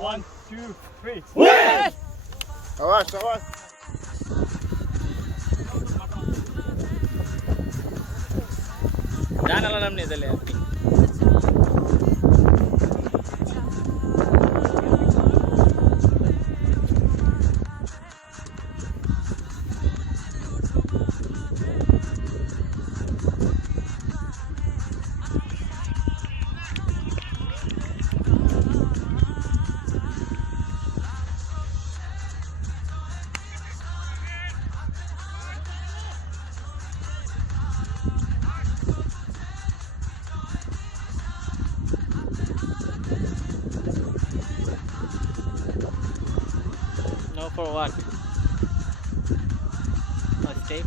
1, 2, 3. Savaş savaş. জানালা নামনি তাহলে আর কি No for what? Oh, Steve.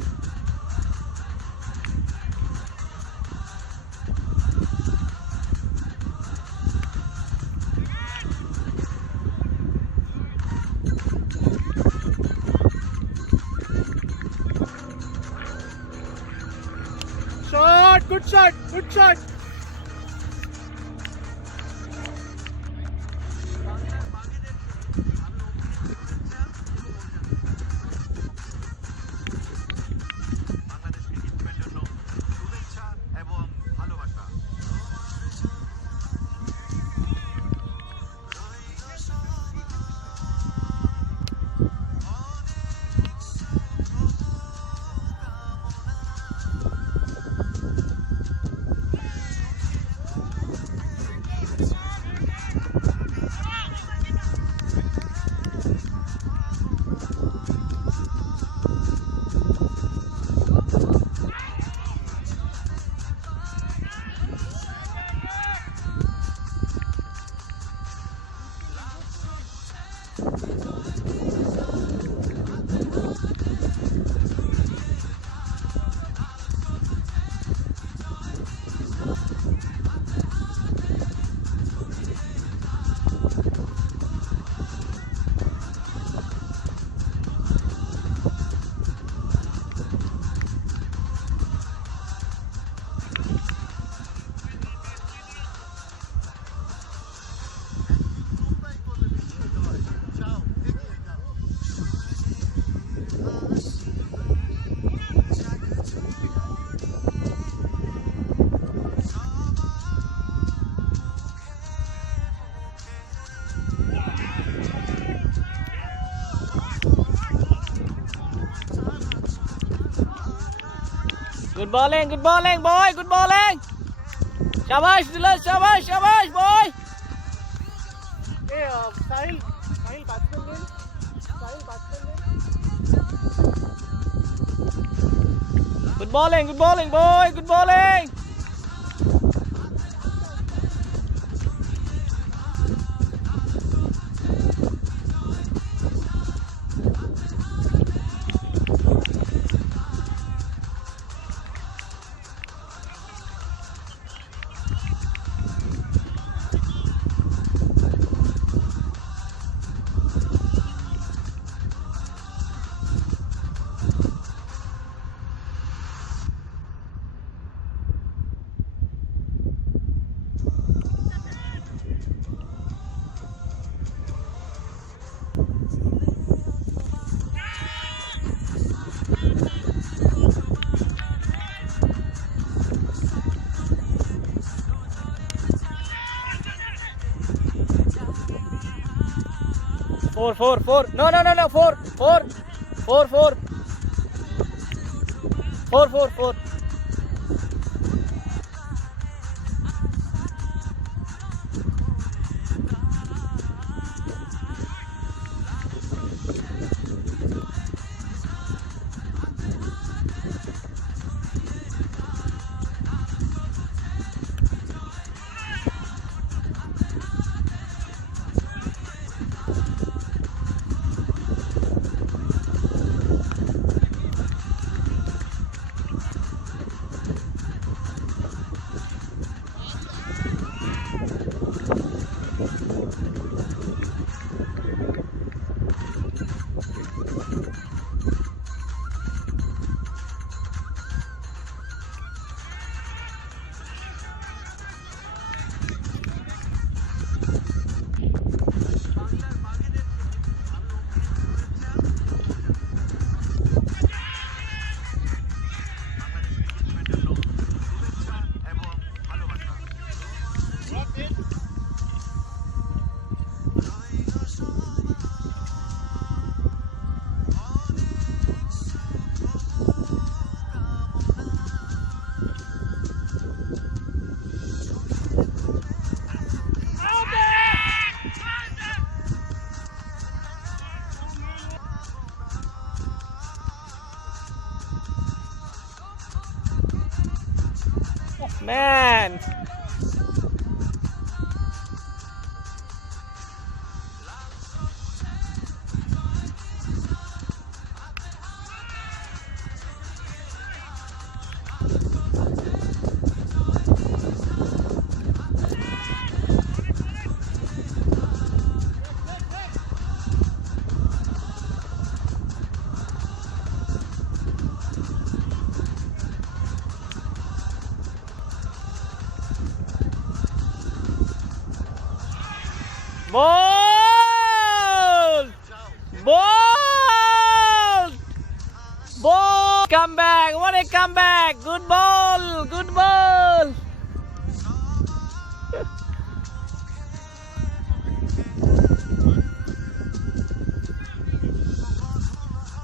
Shot! Good shot! Good shot! Good bowling, boy. Good bowling. Shabash, Dilan. Shabash, boy. Hey, Sahil batsman name. Good bowling, boy. Good bowling. Four. No. 4. Man. Ball! Ball! Ball! Comeback! What a comeback! Good ball! Good ball!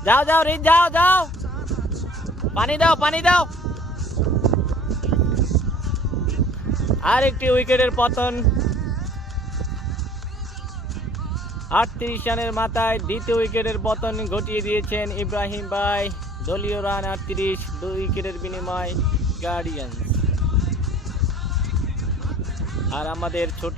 যাও যাও রিন যাও যাও পানি দাও পানি দাও আর একটি উইকেটের পতন 38 রানের মাথায় দ্বিতীয় উইকেটের পতন ঘটিয়ে দিয়েছেন ইব্রাহিম ভাই দলীয় রান 38 2 উইকেটের বিনিময় গার্ডিয়ান্স আর আমাদের ছোট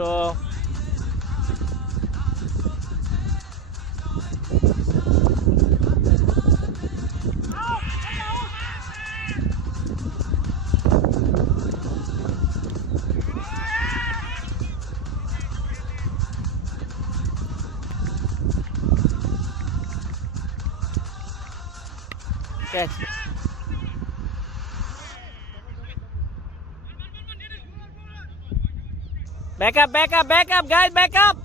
catch. Back up, guys, back up.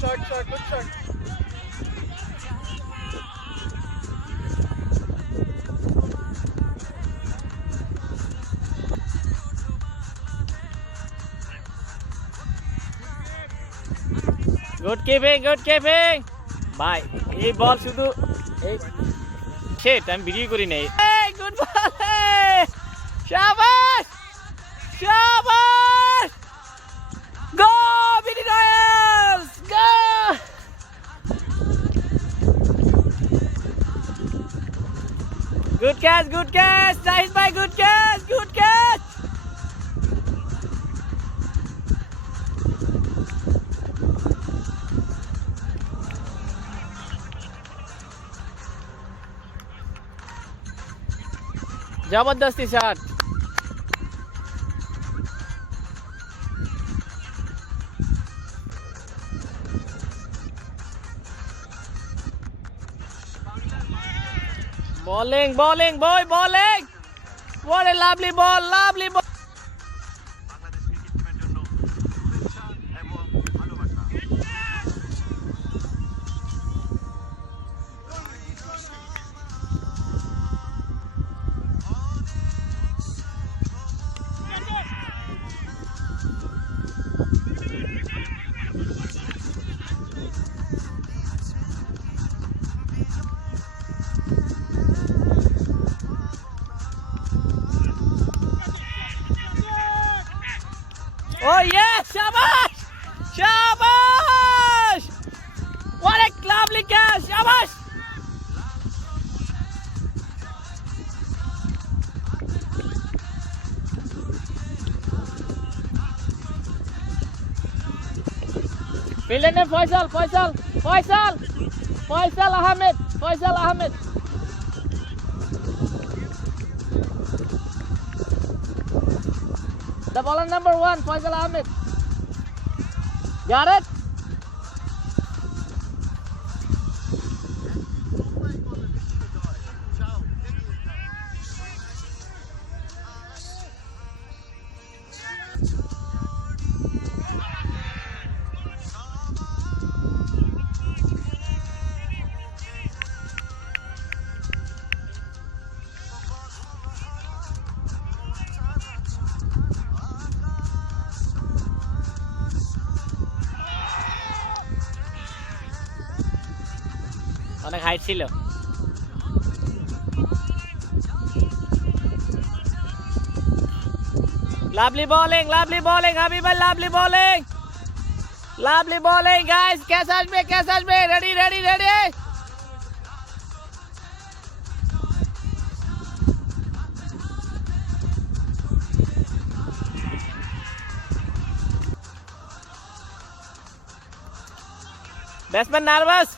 Shot, good shot. Good keeping. Bye. এই বল শুধু এই shit আমি ভিডিও করি নাই। Hey, good ball. Hey! শাবাশ! Go, BD Royals! Go! Good catch. Nice by good catch. जबरदस्ती shot bowling boy bowling what a lovely ball Oh yes, shabash! What a lovely catch, shabash! Fielder Faisal Ahmed. The bowler number 1, Faisal Ahmed. Got it? অনেক height ছিল। Lovely bowling, Habib bhai, lovely bowling guys, catch আসবে, ready. Batsman nervous.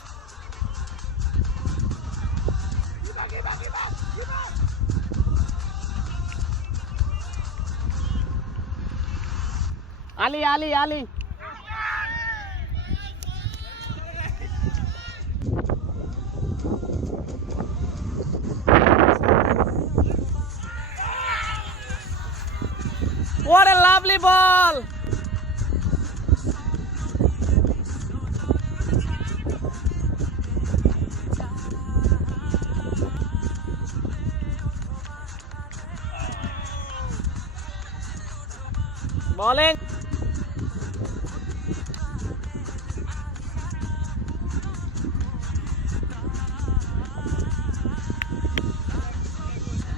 Ali. What a lovely ball. Bowling.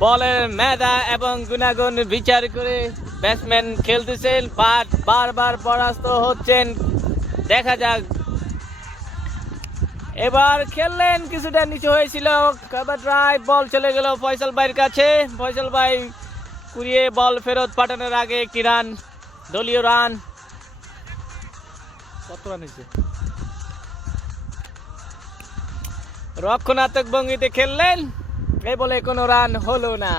বলের মেধা এবং গুণাগুণ বিচার করে batsman খেলতেছেন, but বারবার পরাস্ত হচ্ছেন। দেখা যাক, এবার খেললেন, কিছুটা নিচু হয়েছিল, কভার ড্রাইভ, বল চলে গেল ফয়সাল ভাইয়ের কাছে। ফয়সাল ভাই কুড়িয়ে বল ফেরত পাঠানোর আগে একটি রান, দলীয় রান। কত রান হয়েছে? রক্ষণাত্মক ভঙ্গিতে খেললেন, এই বলে কোনো রান হলো না।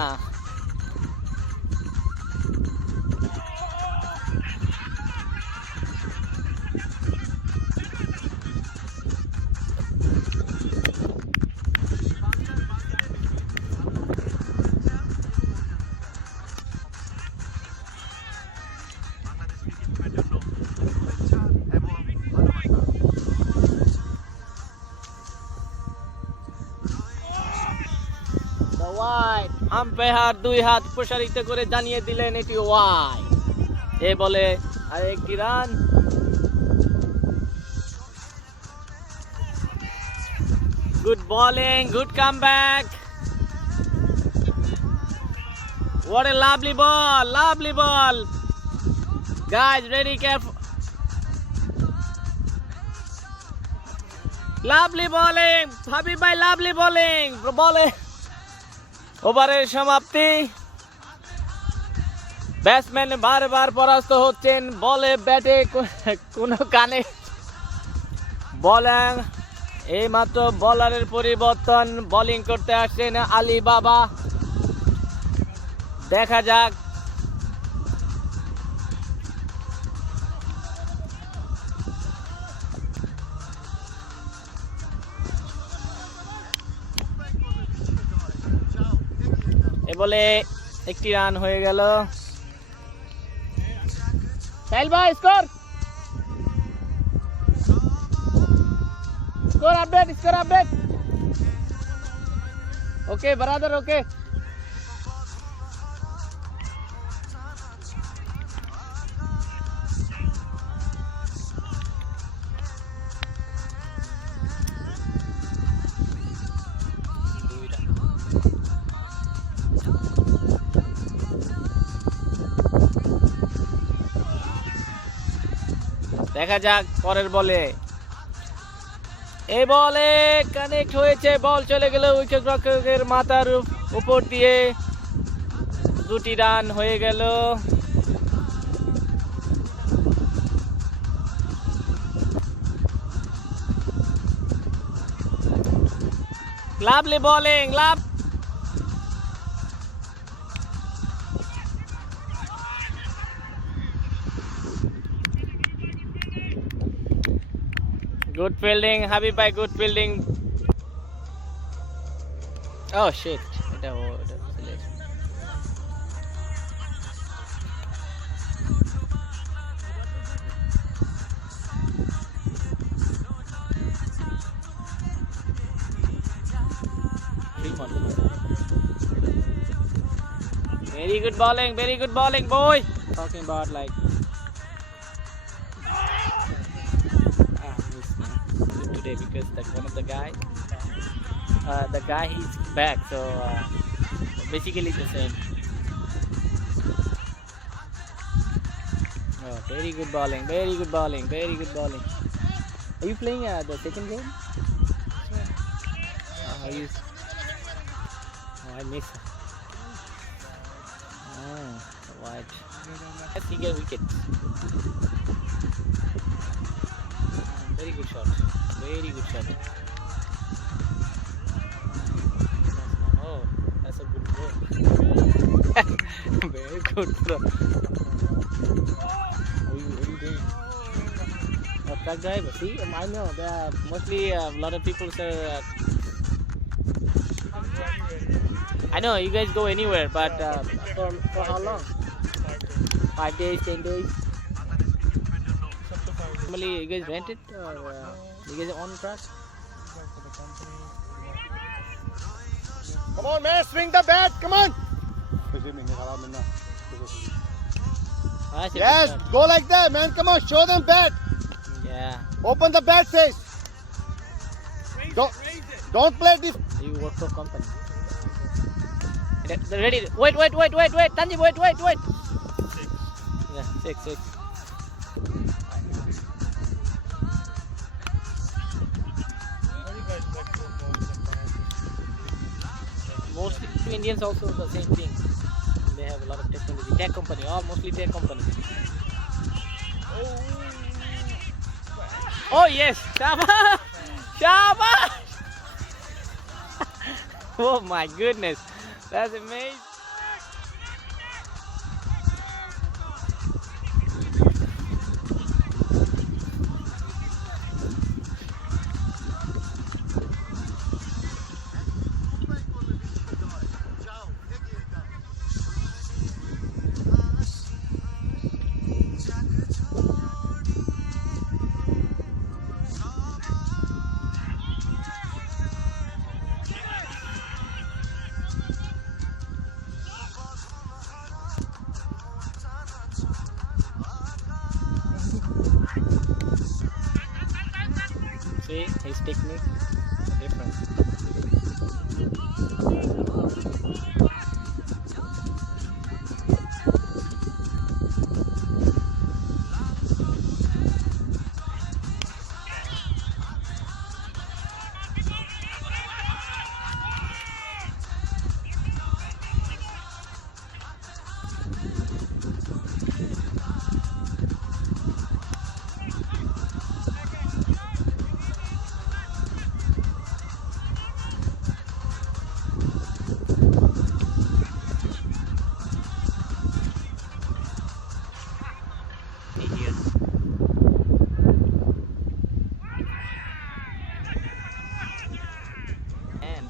ওয়াইড, আম্পায়ার দুই হাত প্রসারিত করে জানিয়ে দিলেন এটি ওয়াইড। এ বলে আর একটি run. Good bowling, good comeback. What a lovely ball. Guys, very careful. Lovely bowling, Habib bhai, lovely bowling. ওভারের সমাপ্তি। ব্যাটসম্যান বারবার পরাস্ত হচ্ছেন, বলে ব্যাটে কোনো কানে। বলার এই মাত্র বলারের পরিবর্তন, বোলিং করতে আসছেন আলী বাবা। দেখা যাক, এ বলে একটি রান হয়ে গেল। সাহিল ভাই, স্কোর আপডেট। ওকে ব্রাদার, ওকে। দেখা যাক পরের বলে। এই বলে কানেক্ট হয়েছে, বল চলে গেল উইকেট রক্ষকের মাথার উপর দিয়ে। দুটি রান হয়ে গেল। Lovely bowling, good fielding, Habib bhai, good fielding. Oh shit, এটা চলে এসেছে। Very good bowling, boy. Talking about like today because that one of the guy the guy he's back, so basically the same. Oh, very good bowling, very good bowling, very good bowling. Are you playing the second game? Are you? Oh, I missed. Oh, right. Let's see, get wicket. Very good shot. Very good shot. Oh, that's a good throw. Very good throw. What are you doing? A truck driver. See, I know there are mostly a lot of people say. I know you guys go anywhere, but for how long? 5 days, 10 days. Normally, you guys rent it or you guys own truck? Come on, man, swing the bat. Come on. Yes, go like that, man. Come on, show them bat. Yeah. Open the bat face. Don't play this. You work for company. They're ready. Wait. Tanjib, wait. Yeah, six. Mostly Indians also the same thing. They have a lot of technology. Tech company, all mostly tech company. Oh yes, Shabash! Oh my goodness, that's amazing. See, his technique different.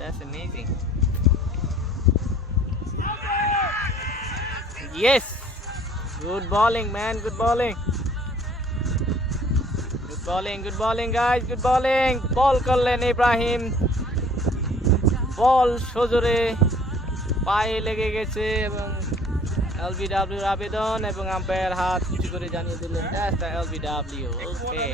That's amazing. Yes, good bowling, man. Good bowling. Good bowling, guys. Good bowling. Ball করলেন ইব্রাহিম। বল সজোরে পায়ে লেগে গেছে এবং এলবিডব্লিউর আবেদন এবং umpire হাত কিছু করে জানিয়ে দিলেন দ্যাটস দ্য এলবিডব্লিউ। ওকে।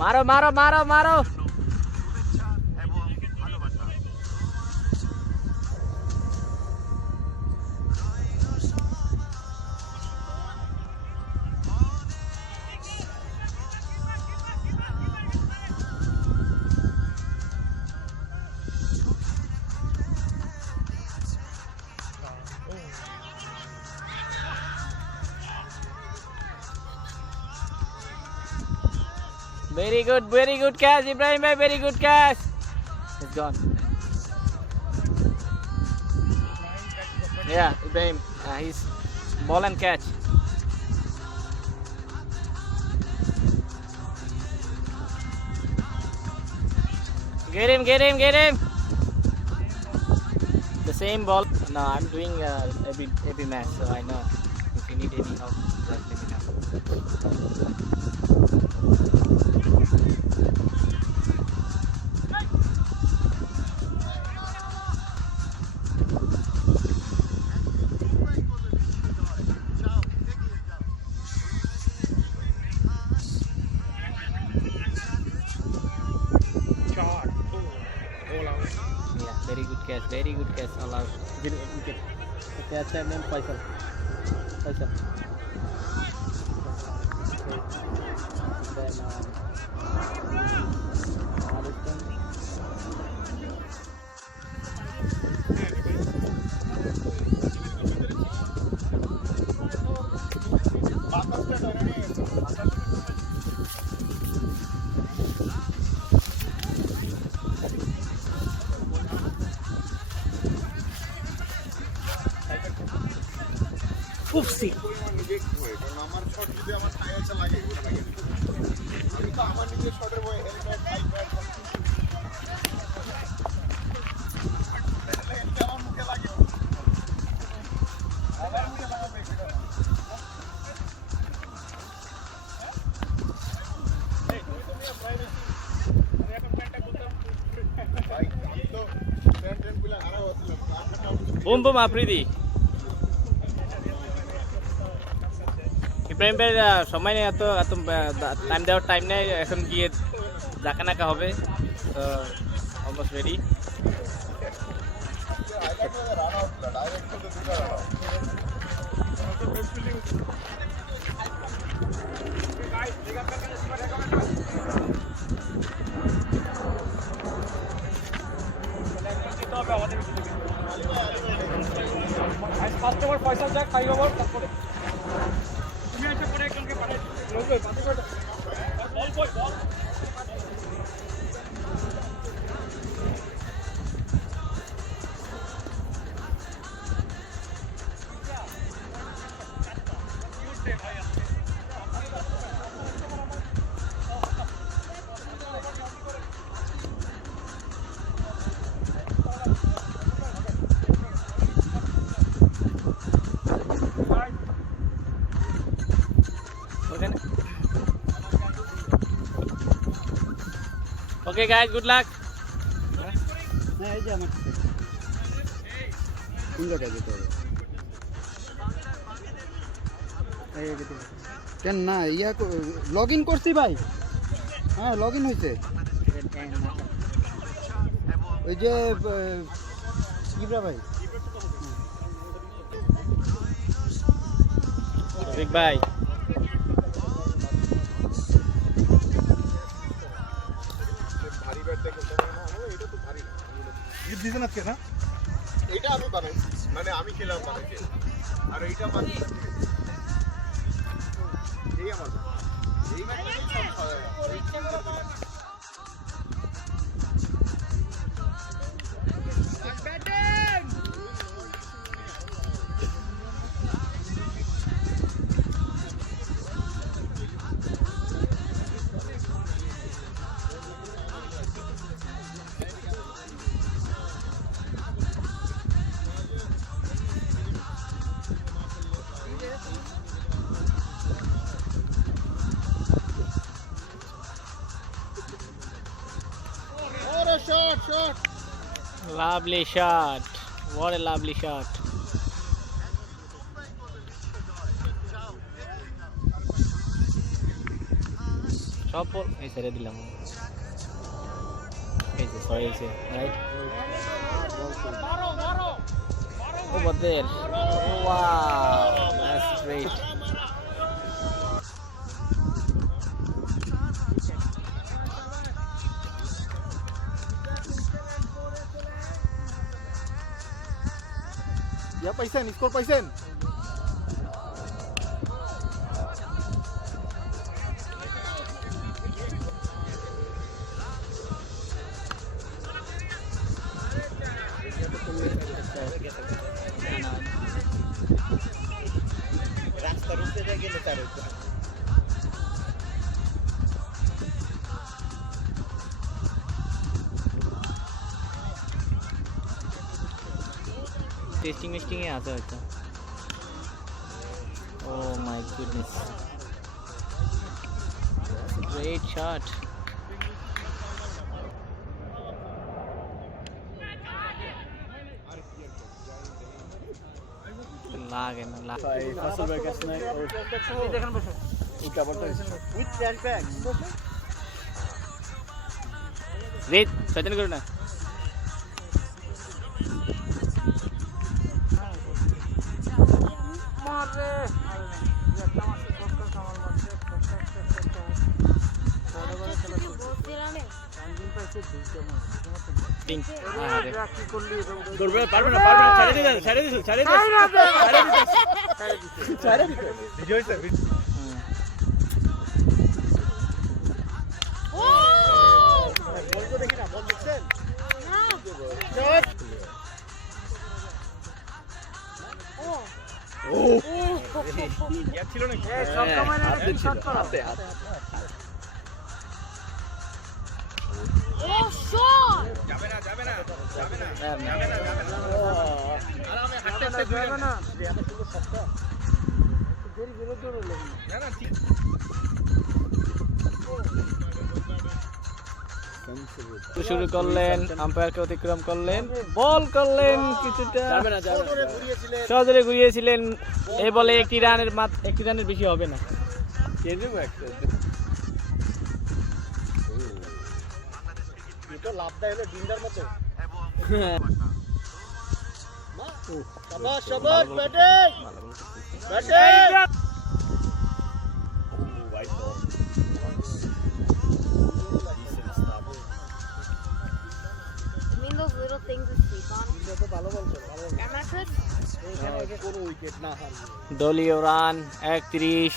मारो मारो मारो मारो very good catch, Ibrahim bhai, very good catch. It's gone. Yeah, Ibrahim, he's ball and catch. Get him. The same ball. No, I'm doing every match, so I know if you need any help, just let me know. Shot. All out. Yeah, very good catch, all out. Good wicket. The catcher named Faisal. Faisal. Oopsie. আমার shot যদি আমার ছায়া আছে লাগে আমি তো আমার নিজের শটের বয় হেলমেট ফাইবার আমার মুখে লাগে আমার মুখে লাগাবে সেটা এই তুমি তো মিয়া প্রাইভেসি আমি এখন প্যান্টটা করতাম ভাই আমি তো প্যান্ট গুলো হারাও আসলাম Boom boom Afridi. ইব্রাহিম ভাই সময় নেই, এত টাইম দেওয়ার টাইম নেই, এখন গিয়ে জাকা নাকা হবে, তো অলমোস্ট রেডি। ফার্স্ট ওভার পয়সা যাক 5 ওভার তারপরে তুমি একটা করে একজনকে পাঠাই বল Okay guys, good luck. না এই যে আমার কোন জায়গায় যেতে হবে এই যেতে কেন না ইয়া লগ ইন করছি ভাই, হ্যাঁ লগ ইন হয়েছে ওই যে ইব্রা ভাই Big bye. দিছেন আজকে না এটা আমি বানাই মানে আমি খেলাম বানাইছি আর এইটা বানাই এই আমার এই ম্যাচটাই সব shot. Lovely shot. What a lovely shot. Shot ball. Hey, sir, dilam. Hey, sorry, sir. Right. Over there. Wow, that's great. Ya paisen, skor paisen. Testing মেস্টিংয়ে আছে হয়তো। Oh my goodness, great shot. লাগে না লাগে। ফাসল ভাই কাছে নাই দেখেন বসে এই কভারটা উইথ ট্যান প্যাক বসে রেড শয়তান করো না। মারে টিং আরে করবে পারবে না ছেড়ে দিন ভিডিও হইছে বল তো দেখি না বল দেখছেন ও ইয়া ছিল নাকি সব সময় না একটু শট করো হাতে Oh, shot! যাবে না আরামে হাঁটতে যাবে না এত সুন্দর শটটা দেরি গেলে তো রইল না ঠিক শুরু করলেন, আম্পায়ারকে অতিক্রম করলেন, বল করলেন কিছুটা সহজে ঘুরিয়েছিলেন। এই বলে একটি রানের বেশি হবে না। তো লাভটা হলো ডিন্ডার মতো শাবাশ batting I mean those little things to sleep on. ভালো বলছো That mattress? কোনো উইকেট না হারিয়ে দলীয় রান 31,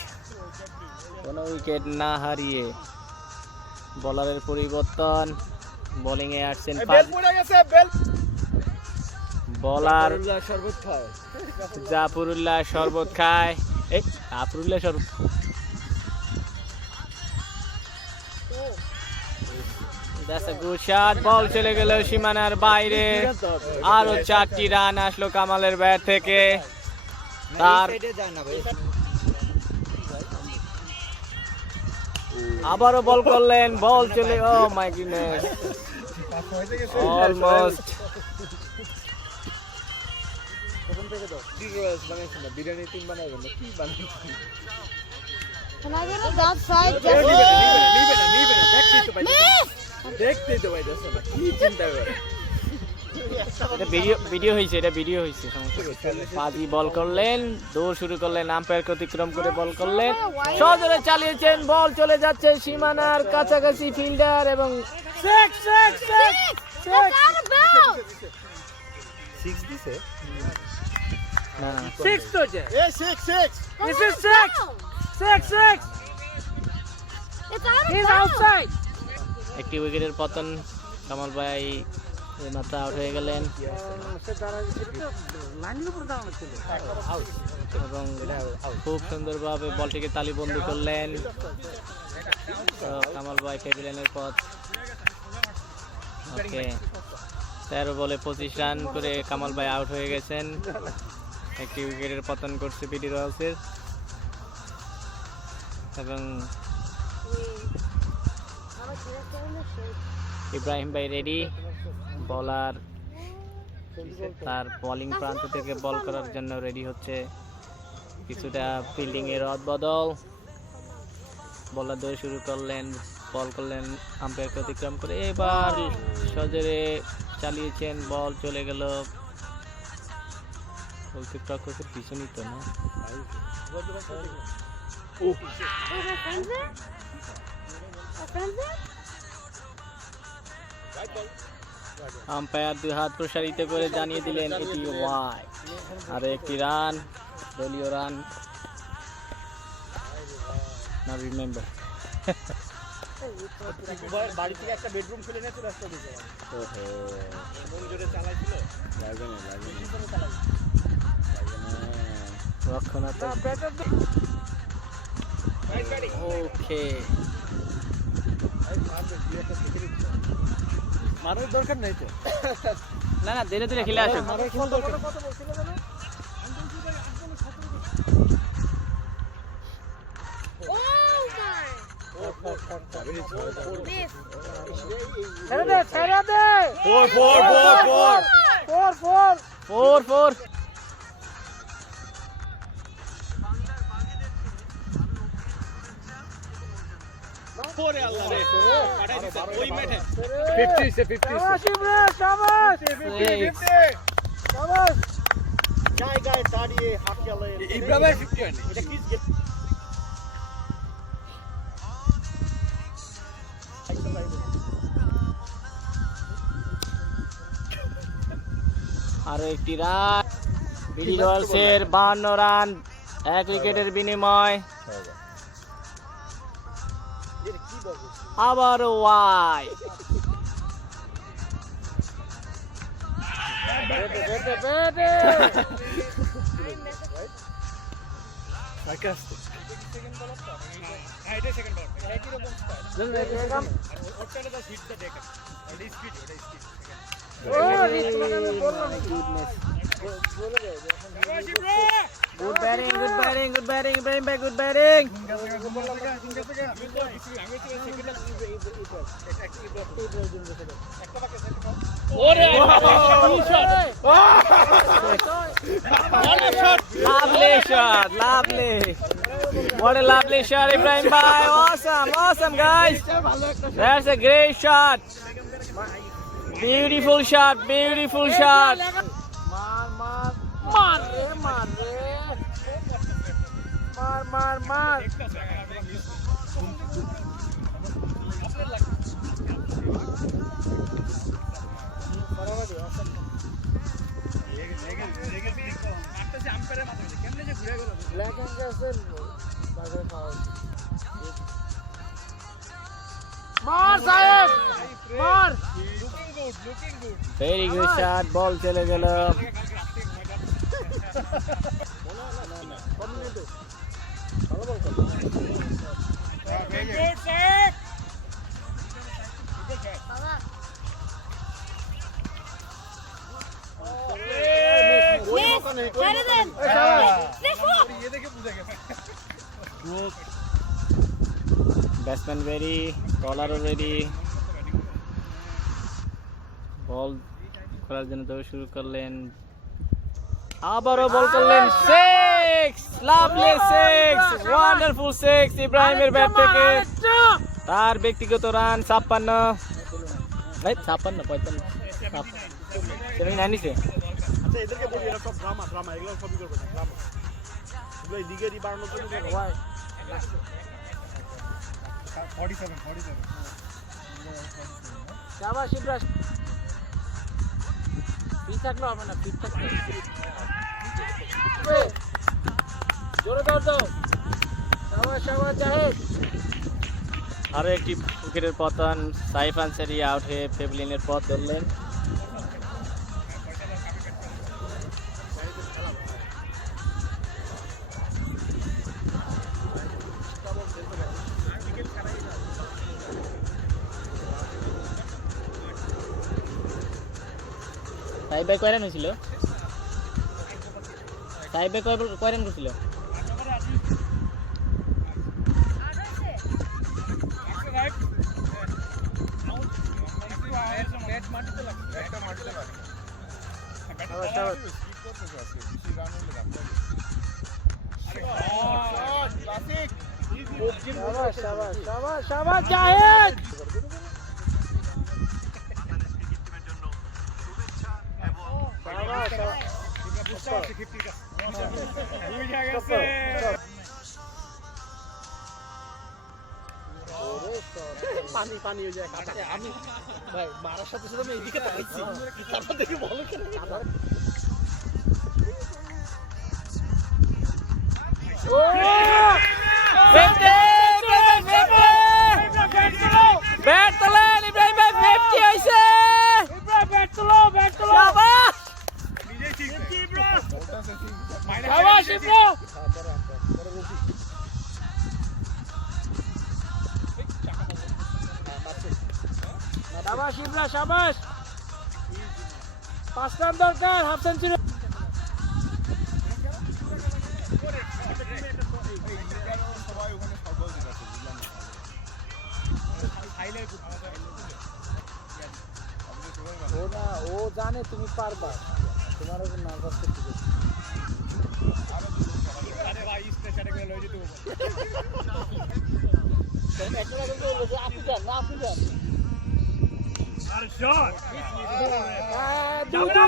কোনো উইকেট না হারিয়ে। বোলারের পরিবর্তন, বোলিংয়ে আসছেন বেল পড়ে গেছে বেল বোলার শরবত খায় জাফরুল্লাহ শরবত খায়। এই জাফরুল্লাহ শরবত That's a good shot. বল চলে গেল সীমানার বাইরে। আরো 4টি রান আসলো কামালের ব্যাট থেকে। তার আবারও বল করলেন, বল চলে, ও মাই গুডনেস, অলমোস্ট। বিরিয়ানি 3 বানাবেন না কি বানাবেন Can I get a that side? দেখতেই তো পাইতেছ না কি চিন্তা করে এটা ভিডিও হয়েছে সমস্যা। পাজি বল করলেন, দৌড় শুরু করলেন, আম্পায়ারকে অতিক্রম করে বল করলেন, সজোরে চালিয়েছেন, বল চলে যাচ্ছে সীমানার কাছাকাছি। ফিল্ডার এবং That's out of bounds! 6 দিছে না 6 তো যে এ 6 This is That's out of six. bounds. 6 It's out of he's bounds! outside একটি উইকেটের পতন। কামাল ভাই মাত্র আউট হয়ে গেলেন সে দাঁড়া লাইনের উপর দাঁড়ানো ছিল এবং খুব সুন্দরভাবে বলটিকে তালিবন্দি করলেন। তো কামাল ভাই প্যাভিলিয়নের পথ। ওকে, 13 বলে 25 রান করে কামাল ভাই আউট হয়ে গেছেন। একটি উইকেটের পতন করছে বিডি রয়্যালসের এবং ইব্রাহিম ভাই রেডি। বলার তার বোলিং প্রান্ত থেকে বল করার জন্য রেডি হচ্ছে। কিছুটা ফিল্ডিং এর রদবদল। বলার দৌড় শুরু করলেন, বল করলেন আম্পায়ারকে অতিক্রম করে। এবার সজোরে চালিয়েছেন, বল চলে গেল গোলকিপারের পিছনেই তো না। Is my friend there? My friend there? Umpire 2 হাত প্রসারিত করে জানিয়ে দিলেন এটি ওয়াইড। আর একটি রান, দলীয় রান। না রিমেম্বার বাড়ি থেকে একটা বেডরুম খুলে নিয়ে চলে আসতে দিতে ওহো মন জোরে চালাইছিল লাগবে না রক্ষণাত্মক। ওকে, মারার দরকার নেই তো। না না ধীরে ধীরে খেলে আসুন। মারার কোনো দরকার নেই। Oh my! Miss. ছেড়ে দে, ছেড়ে দে। 4-4 জায়গায় দাঁড়িয়ে হাত গেলে ইব্রাহিমের 50 হয়নি। এটা কি আরো একটি রান বিডি রয়্যালসের 52 রান 1 উইকেটের বিনিময়। আবার Y Good batting, Ibrahim bhai, good batting. Lovely shot, lovely. What a lovely shot, Ibrahim bhai. Awesome guys. That's a great shot. Beautiful shot. মার সাহেব মার ভেরি গুড শট বল চলে গেল ব্যাটসম্যান রেডি বলারও ready বল করার জন্য দৌড় শুরু করলেন আবারও বল করলেন six lovely six wonderful six ইব্রাহিমের ব্যাট থেকে তার ব্যক্তিগত রান 56 ভাই 56 55 নিছে আচ্ছা এদেরকে বলি এরা সব ড্রামা এগুলো সবই করবে না ড্রামা এগুলো লিগেরই বাড়ানোর জন্য ভাই 47 শাবাশ ইব্রাহিম ফিট থাকলো হবে না ফিট থাকলো জোরে দাও শাবাশ জাহিদ আরো একটি উইকেটের পতন সাইফ আনসারি আউট হয়ে পেভিলিয়নের পথ ধরলেন সাইবে কয় রান হয়েছিল সাইবে কয় রান করছিল শাবাশ জাহিদ পানি হয়ে যায় আমি ভাই মারার সাথে সাথে আমি এদিকে তাকাইছি তারপর দেখি বলো কেন ব্যাট তোলেন ইব্রাহিম ভাই 50 হইছে ব্যাট তোলো শাবাশ শাবাশ ইব্রাহিম শাবাশ ইব্রাহিম শাবাশ 5 রান দরকার হাফ সেঞ্চুরি সবাই ওখানে সফল দিচ্ছে ও না ও জানে তুমি পারবা তোমার ওপর নার্ভাস করতে আরে ভাই স্টেশনে গেলে লই দিতে আরে শট দৌড়া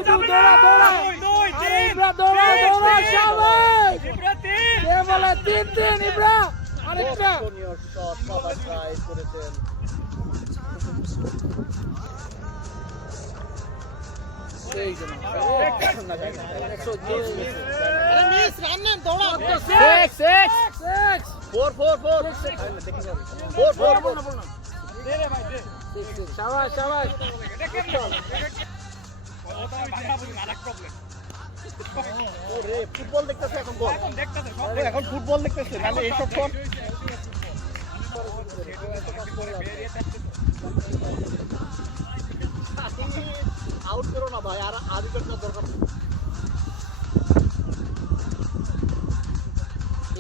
শাবাশ ইব্রা তিন কে বলে 3 ইব্রা আরেকটা শট বাবা ট্রাই করেছেন এই জন্য আরে মিস রান নেন দৌড়া 6 4 দে রে ভাই দে শাবাশ শাবাশ ওরে ফুটবল দেখতেছে এখন বল এখন ফুটবল দেখতেছে নালে এইসব শট আউট করো না ভাই আর আদিকের দরকার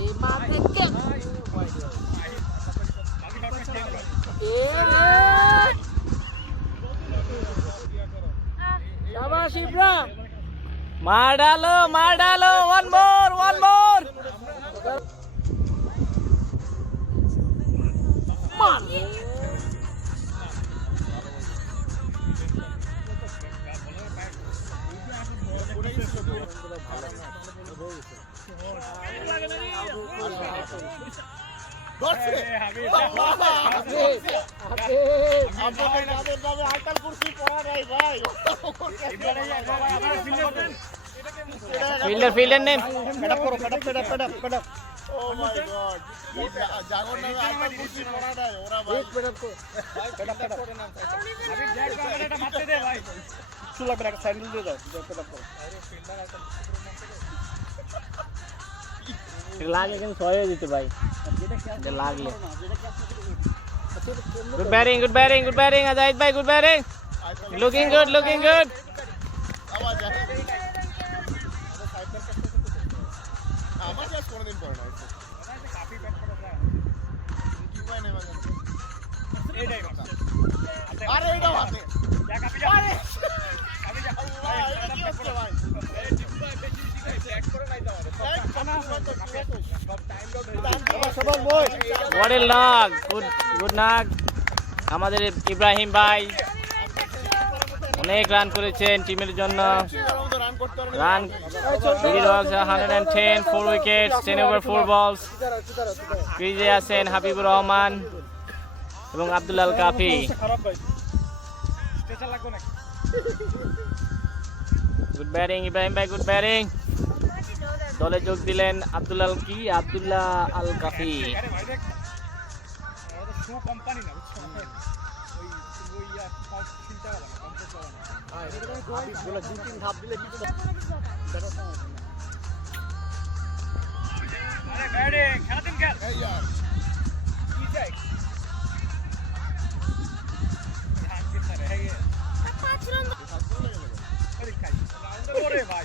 এই মাঠে কে শাবাশ ইব্রা মার ডালো ওয়ান মোর মান ফিল্ডার নেন Oh my God! জাগর নামে আইকাল কুর্সি পড়া নাই ওরা ভাই চুলা করে একটা স্যান্ডেল দিয়ে দাও লাগলে কিন্তু ছয় হয়ে যেত ভাই লাগলে গুড ব্যাটিং আজাইদ ভাই গুড ব্যাটিং লুকিং গুড আবার যায় আমার জাস্ট কোনদিন পড়ে না কাফি ব্যাট করা যায় কি হয় না মানে এইটাই কথা আরে এইটা হাতে যা কাফি যা আরে কাফি যা আল্লাহ এটা কি হচ্ছে ভাই এই জিম্বা বেশি শিখাইছে এক করে নাই দাও সব time boy what a luck good নাক আমাদের ইব্রাহিম ভাই অনেক রান করেছেন টিমের জন্য রান করতে পারে run Three dogs 110 4 wickets 10 over 4 balls ক্রিজে আছেন হাবিবুর রহমান এবং আব্দুল আল কাফি গুড ব্যাটিং ইব্রাহিম ভাই গুড ব্যাটিং দলে যোগ দিলেন আব্দুল্লাহ আল কাফি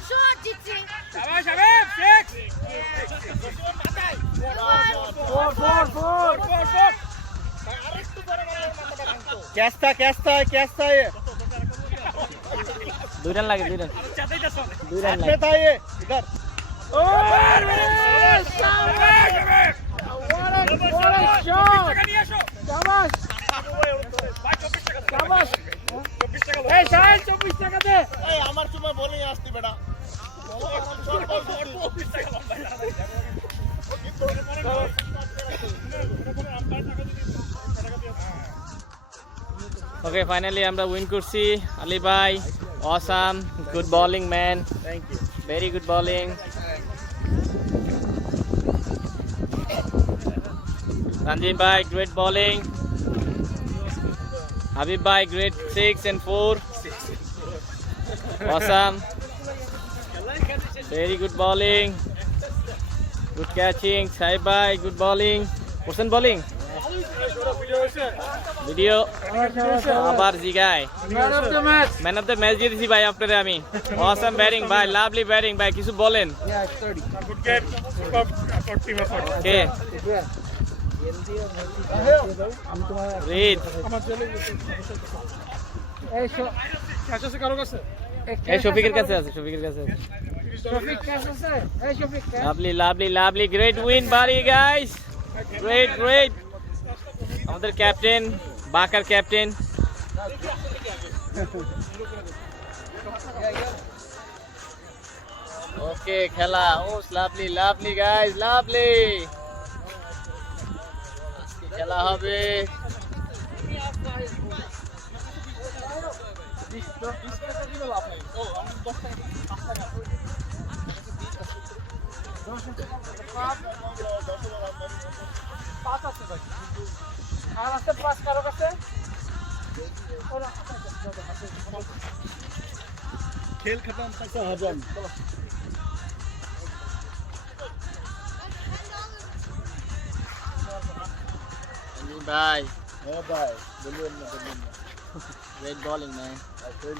Short, Jitsi. कैसा है 2 রান লাগে 2 রান 2 রান লাগে था ये इधर আমার সময় বলেই আসতি বেটা ওকে ফাইনালি আমরা উইন করছি আলী ভাই awesome good bowling man thank you very good bowling Ranjit bhai, great bowling. Habib bhai, great 6 and 4. Awesome. Very good bowling. Good catching. Saib bhai, good bowling. Person bowling. Video আবার জিগায় man of the match দিয়ে দিছি ভাই আপনারে আমি awesome batting ভাই lovely batting ভাই কিছু বলেন Yeah, study. কে রিদ এই শফিকের কাছে আছে শফিকের কাছে আছে lovely lovely lovely great win বাড়ি গাইস গ্রেট গ্রেট আমাদের ক্যাপ্টেন বাকার ক্যাপ্টেন ওকে খেলা ও লাভলি লাভলি গাইস লাভলি আজকে খেলা হবে खेल खत्म पैसा हजम भाई हाँ भाई बोलिए ना great bowling man खेल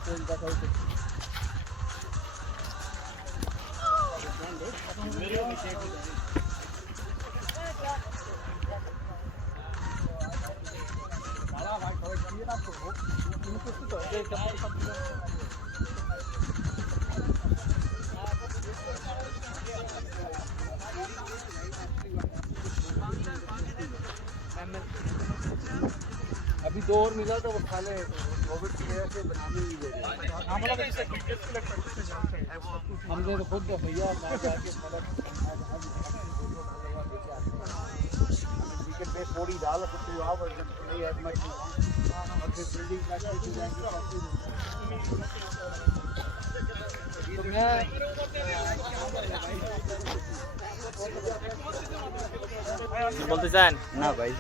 का अभी 2 ओवर मिला तो वो खाने कोविड की वजह से बनाने नहीं दे रहे हमने तो खुद भैया विकेट पे थोड़ी डाल तो तू आओ नहीं एज मच और फिर फील्डिंग प्रैक्टिस हो जाएगी तो मैं বলতে চান না ভাই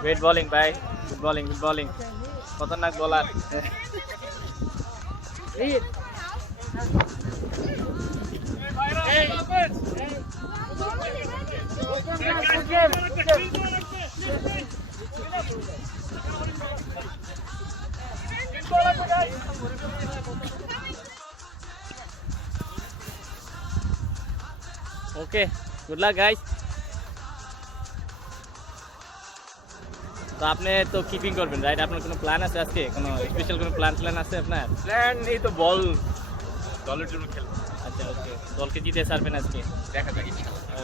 গ্রেট বোলিং ভাই গুড বোলিং খতরনাক bowler okay good luck guys তো আপনি তো কিপিং করবেন রাইট আপনার কোনো প্ল্যান আছে আজকে কোনো স্পেশাল কোনো প্ল্যান আছে আপনার প্ল্যান এই তো বল দলের জন্য খেলবো আচ্ছা ওকে দলকে জিতে ছাড়বেন আজকে দেখা যাক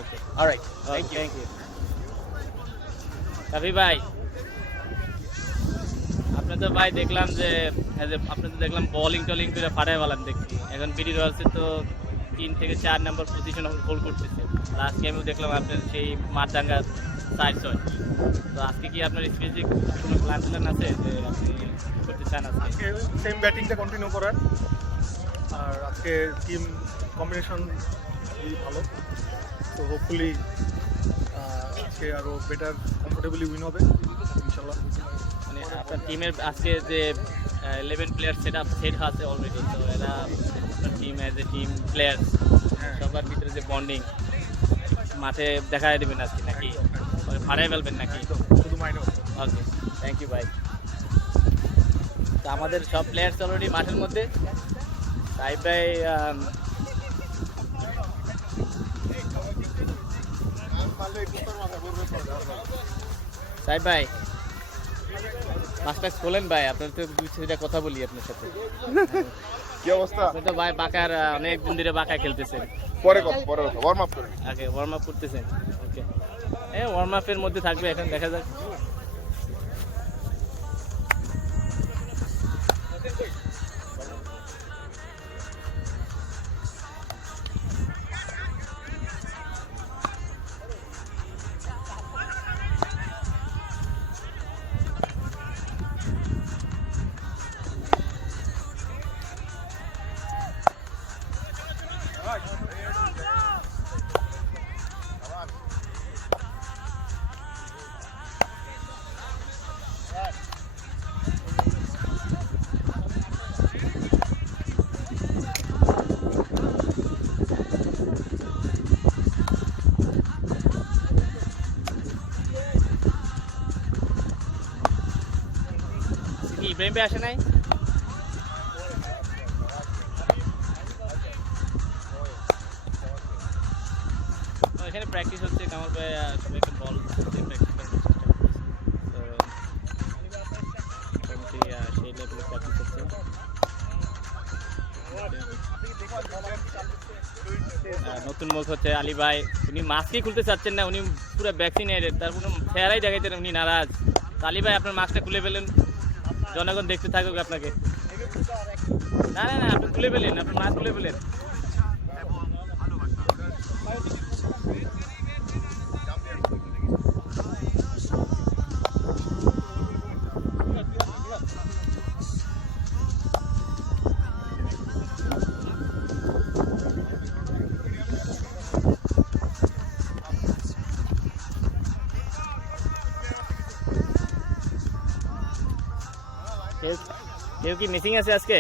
ওকে অলরাইট থ্যাংক ইউ কাফি ভাই আপনি তো ভাই দেখলাম যে আপনি তো দেখলাম বোলিং টলিং করে ফাটাই বললাম দেখছি এখন বিডি রয়্যালসে তো 3 থেকে 4 নম্বর পজিশন এখন হোল্ড করতেছে লাস্ট গেমেও দেখলাম আপনার সেই মারদাঙ্গা 4-6 তো আজকে কি আপনার স্পেসিফিক কোনো প্ল্যান আছে যে আপনি করতে চান আজকে সেম ব্যাটিংটা কন্টিনিউ করার আর আজকে টিম কম্বিনেশন খুবই ভালো তো হোপফুলি আজকে আরও বেটার কমফোর্টেবলি উইন হবে ইনশাল্লাহ মানে আপনার টিমের আজকে যে 11 প্লেয়ার সেট আছে অলরেডি তো এরা আপনার team as a team player সবার ভিতরে যে বন্ডিং মাঠে দেখাই দেবেন আজকে নাকি ফাড়াই ফেলবেন নাকি শুধু মাইনে ওকে থ্যাংক ইউ ভাই তো আমাদের সব প্লেয়ার্স অলরেডি মাঠের মধ্যে তাই ভাই সাহেব ভাই মাস্টার খোলেন ভাই আপনার তো দুই সেটা কথা বলি আপনার সাথে কি অবস্থা আপনি তো ভাই বাঁকার অনেক দিন ধরে বাঁকা খেলতেছেন পরে ওয়ার্ম আপ করেন আগে ওয়ার্ম আপ করতেছেন ওকে ওয়ার্ম আপের মধ্যে থাকবে এখন দেখা যাক ইব্রাহিম ভাই আসে নাই? এখানে প্র্যাকটিস হচ্ছে, কামাল ভাই সবাই একটা বল প্র্যাকটিস করার চেষ্টা করছে। তো মোটামুটি সেই লেভেলে প্র্যাকটিস হচ্ছে। নতুন মুখ হচ্ছে আলী ভাই, উনি মাস্কই খুলতে চাচ্ছেন না, উনি পুরো ভ্যাকসিনেটেড, তার কোনো চেহারাই দেখাইতেন উনি নারাজ। আলী ভাই আপনার মাস্কটা খুলে ফেলেন, জনগণ দেখতে থাকুক আপনাকে। না না না, আপনি খুলে ফেলেন, আপনার মাস্ক খুলে ফেলেন। কেউ কি মিসিং আছে আজকে?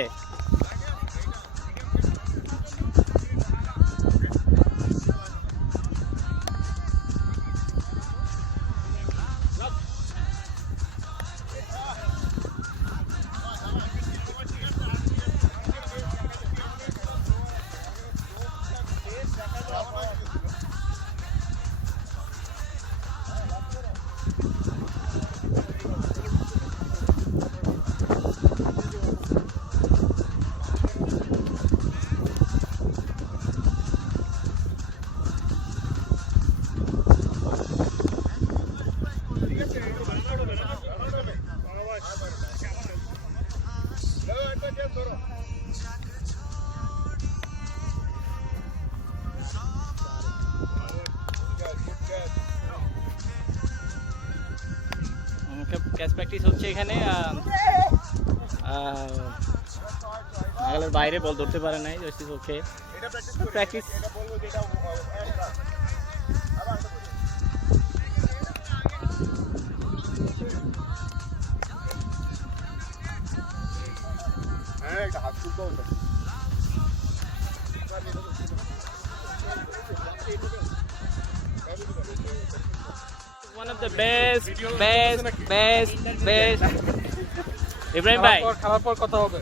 ক্যাচ প্র্যাকটিস হচ্ছে এখানে। নাগালের বাইরে বল ধরতে পারে নাই, ওকে প্র্যাকটিস। হ্যাঁ, একটা হাত তুলতে হবে। One of the best Ibrahim ভাই, খেলার পর কথা হবে।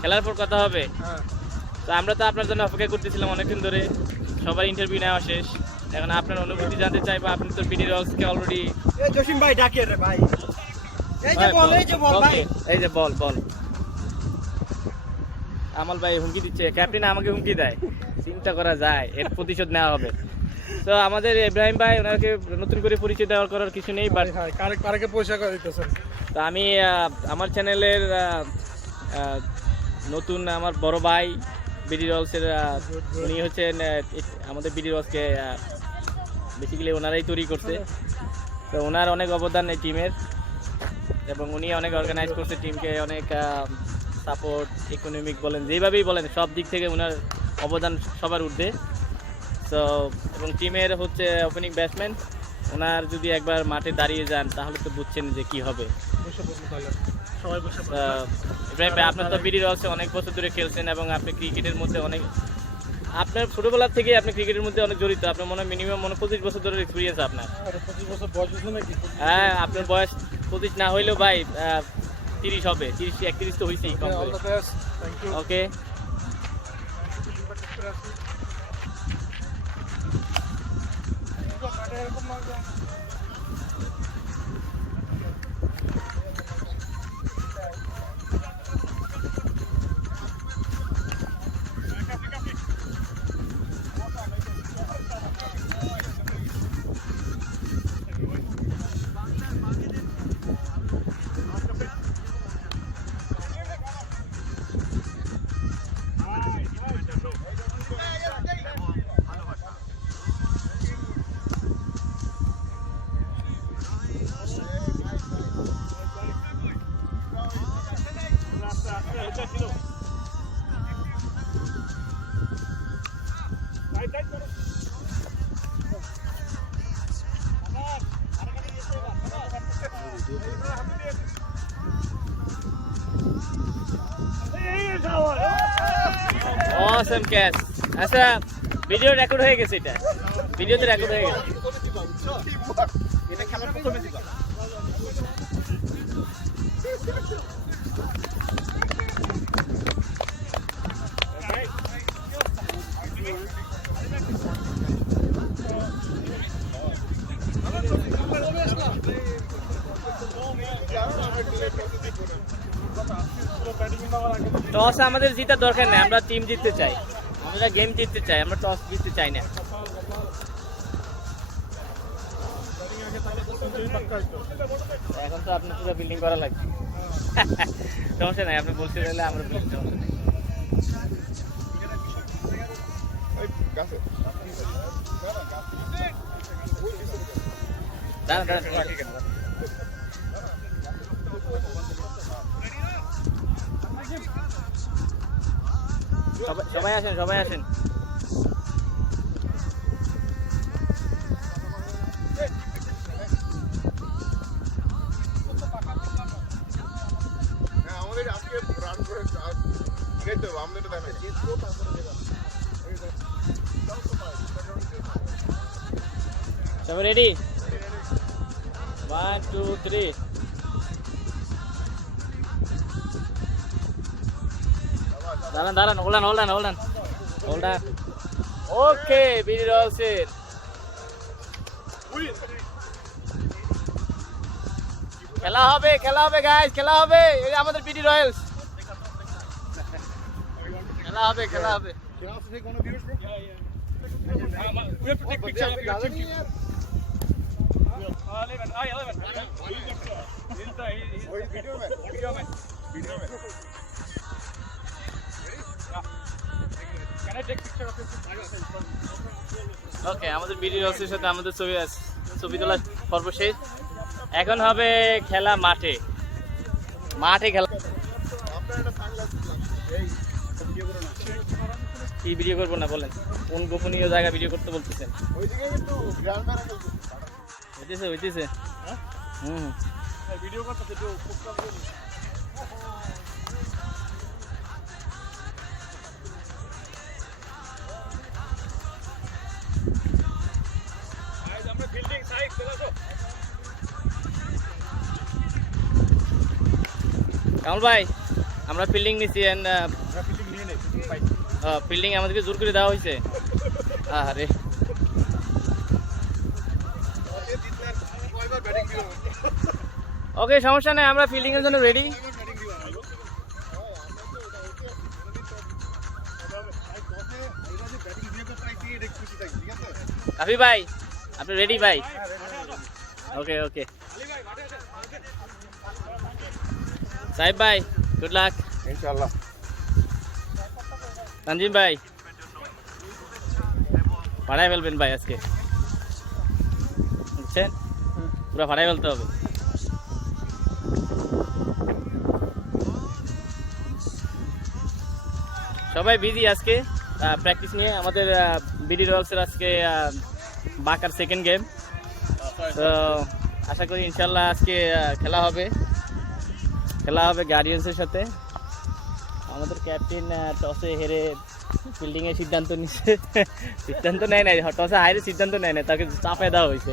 খেলার পর কথা হবে। হ্যাঁ, তো আমরা তো আপনার জন্য অপেক্ষা করতেছিলাম অনেকদিন ধরে, সবার ইন্টারভিউ নেওয়া শেষ, এখন আপনার অনুভূতি জানতে চাই। বা আপনি তো বিডি রক্সকে অলরেডি জসিম ভাই ডাকে রে ভাই, এই যে বল, এই যে বল ভাই, এই যে বল বল। আমল ভাই হুমকি দিচ্ছে, ক্যাপ্টেন আমাকে হুমকি দেয়, চিন্তা করা যায়, এর প্রতিশোধ নেওয়া হবে। তো আমাদের ইব্রাহিম ভাই, ওনাকে নতুন করে পরিচয় দেওয়ার করার কিছু নেই, বাট হ্যাঁ, কারেকে পয়সা করে দিতেছেন। তো আমি আমার চ্যানেলের নতুন আমার বড় ভাই বিডি রলসের, উনি হচ্ছেন আমাদের বিডি রলসকে বেসিক্যালি ওনারাই তৈরি করছে। তো ওনার অনেক অবদান এই টিমের, এবং উনি অনেক অর্গানাইজ করছে টিমকে, অনেক সাপোর্ট, ইকোনমিক বলেন, যেভাবেই বলেন, সব দিক থেকে ওনার অবদান সবার ঊর্ধ্বে। তো এবং টিমের হচ্ছে ওপেনিং ব্যাটসম্যান, ওনার যদি একবার মাঠে দাঁড়িয়ে যান তাহলে তো বুঝছেন যে কি হবে। ইব্রাহিম ভাই, আপনার তো বিডি রলসে অনেক বছর ধরে খেলছেন, এবং আপনি ক্রিকেটের মধ্যে অনেক, আপনার ছোটবেলা থেকে আপনি ক্রিকেটের মধ্যে অনেক জড়িত। আপনার মনে হয় মিনিমাম 25 বছর ধরে এক্সপিরিয়েন্স আপনার। 25 বছর বয়স হয়েছে নাকি? হ্যাঁ, আপনার বয়স 25 না হইলেও ভাই 30 হবে, 30-31 তো হয়েছেই কম করে। ওকে, অসাম ক্যাচ। আচ্ছা, ভিডিও রেকর্ড হয়ে গেছে, এটা ভিডিওতে রেকর্ড হয়ে গেছে। এটা খেলার প্রথমে দিবা। টস আমাদের জিতার দরকার নেই, আমরা টিম জিততে চাই, আমরা গেম জিততে চাই, আমরা টস জিততে চাই না। এখন তো আপনার পুরো বিল্ডিং করা লাগবে। সমস্যা নাই, আপনি বলতে গেলে আমরা বিল্ডিং, সমস্যা নেই। দাঁড়ান দাঁড়ান, সবাই আসেন, সবাই আসেন। আমাদের আজকে রান করে যেতে হবে, আমাদের তো দেখা জিতবো তারপরে সবাই রেডি? 1 2 3। দাঁড়ান দাঁড়ান, হোল্ডান হোল্ডান হোল্ডান হোল্ডান। ওকে, বিডি রয়্যালসের খেলা হবে, খেলা হবে গাইস, খেলা হবে। এই আমাদের বিডি রয়্যালস, খেলা হবে, খেলা হবে। ওকে, আমাদের বিডি রয়্যালসের সাথে আমাদের ছবি তোলা পর্ব শেষ। এখন হবে খেলা মাঠে, মাঠে খেলা। কি ভিডিও করবো না বলেন? কোন গোপনীয় জায়গা ভিডিও করতে বলতেছেন? হইতেছে হইতেছে। ভিডিও করতে কামল ভাই, আমরা ফিল্ডিং নিছি, ফিল্ডিং আমাদেরকে জোর করে দেওয়া হয়েছে। আরে ওকে, সমস্যা নেই, আমরা ফিল্ডিং এর জন্য রেডি। কাফি ভাই, আপনি রেডি ভাই? ওকে ওকে। সাহেব ভাই, গুড লাক ইনশাআল্লাহ। তানজিম ভাই, ফাড়াই ফেলবেন ভাই আজকে, বুঝছেন? পুরো ফাড়াই ফেলতে হবে। সবাই বিজি আজকে প্র্যাকটিস নিয়ে। আমাদের বিডি রয়্যালসের আজকে বাকার সেকেন্ড গেম, তো আশা করি ইনশাল্লাহ আজকে খেলা হবে, খেলা হবে গার্ডিয়ান্সের সাথে। আমাদের ক্যাপ্টেন টসে হেরে ফিল্ডিংয়ের সিদ্ধান্ত নিচ্ছে, সিদ্ধান্ত নেয় নাই, টসে হাইরে সিদ্ধান্ত নেয় না, তাকে চাপে দেওয়া হয়েছে।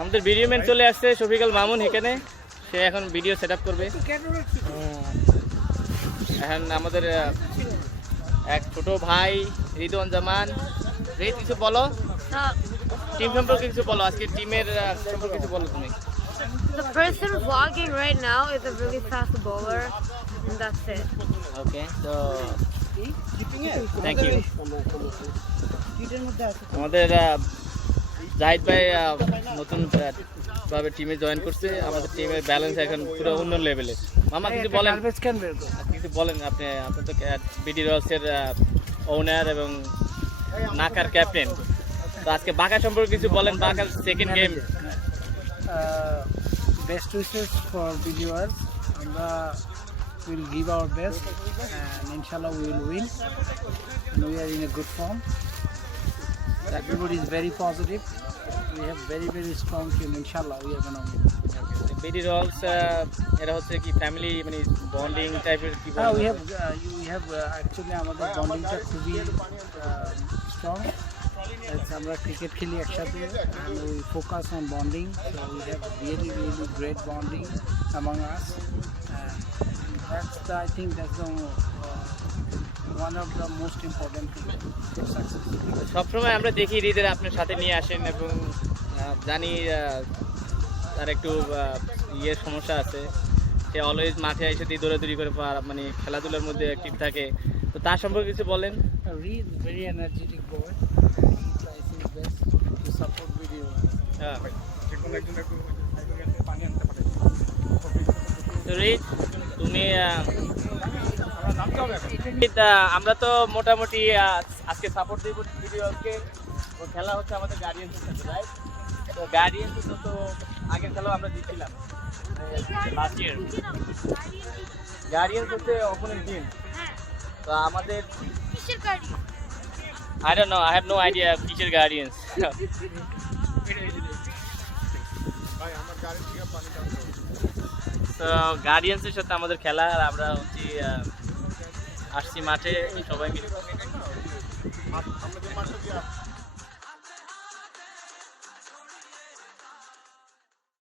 আমাদের ভিডিও ম্যান চলে আসছে শফিকুল মামুন, এখানে সে এখন ভিডিও সেট আপ করবে। এখন আমাদের এক ছোট ভাই রিদওয়ান জামান, কিছু বলো টিম সম্পর্কে, কিছু বলো আজকে টিমের সম্পর্কে কিছু বলো তুমি। The person vlogging right now is a really fast bowler, and that's it. Okay, so thank you. আমাদের জাহিদ ভাই নতুন ভাবে টিমে জয়েন করছে। আমাদের টিমের ব্যালেন্স এখন পুরো অন্য লেভেলে। মামা কিছু বলেন, কিছু বলেন। আপনি তো বিডি রয়্যালসের ওনার এবং নাকার ক্যাপ্টেন, তো আজকে বাঁকা সম্পর্কে কিছু বলেন। বাঁকার second game. Best wishes for viewers. We'll give our best, and inshallah we will win. And we are in a good form. Everybody is very positive. We have very strong team. Inshallah we are gonna win. BD Royals এরা হচ্ছে কি family, মানে bonding টাইপের কি? We have actually আমাদের বন্ডিংটা খুবই strong. আমরা ক্রিকেট খেলি একসাথে, and we focus on bonding, so we have really great bonding among us, and I think that's one of the most important things for success. সবসময় আমরা দেখি হৃদের আপনার সাথে নিয়ে আসেন, এবং জানি তার একটু সমস্যা আছে, সে অলওয়েজ মাঠে এসে দিয়ে দৌড়াদৌড়ি করে মানে খেলাধুলার মধ্যে অ্যাক্টিভ থাকে, তো তার সম্পর্কে কিছু বলেন। He is very energetic boy. He tries his best to support video. হ্যাঁ যেকোনো একজন পানি আনতে পারে। তো রিত, তুমি রিত, আমরা তো মোটামুটি আজকে সাপোর্ট দিব ভিডিওকে। খেলা হচ্ছে আমাদের গার্ডিয়ান্সের সাথে, রাইট? তো গার্ডিয়ান্সের তো আগের খেলাও আমরা জিতছিলাম লাস্ট ইয়ার। গার্ডিয়ান্স হচ্ছে অপোনেন্ট টিম, তো আমাদের I don't know, I have no idea কিসের গার্ডিয়ান্স। ভাই আমার গাড়ি থেকে পানি দাও। তো গার্ডিয়ান্সের সাথে আমাদের খেলা, আর আমরা হচ্ছে আসছি মাঠে সবাই মিলে। আমাদের মাঠে দিয়ে